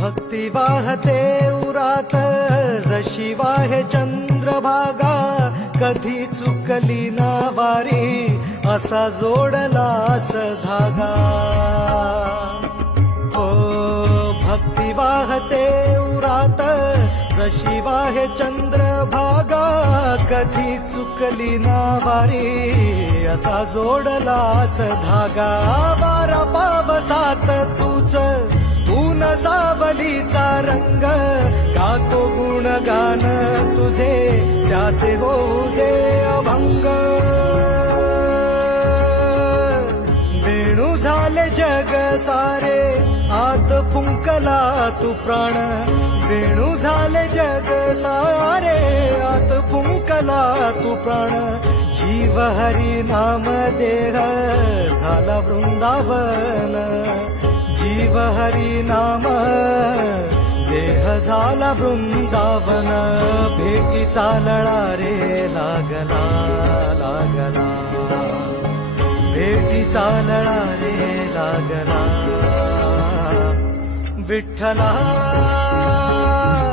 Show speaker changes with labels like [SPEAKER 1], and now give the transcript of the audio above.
[SPEAKER 1] भक्ति वाहते उरात जशिवाहे चंद्रभागा कधी चुकली ना वारी असा जोडला धागा ओ भक्ति वाहते उर जिवा चंद्रभागा कधी चुकली ना वारी असा जोडला धागा सावलीचा रंग का तो गुण गान तुझे गो हो दे अभंग वेणू झाले जग सारे आत फुंकला तू प्राण वेणू झाले जग सारे आत फुंकला तू प्राण जीव हरी नाम देह झाला वृंदावन नाम देह झाला भेटी भेटीचा रे लागला लागला भेटीचा रे लागला विठ्ठला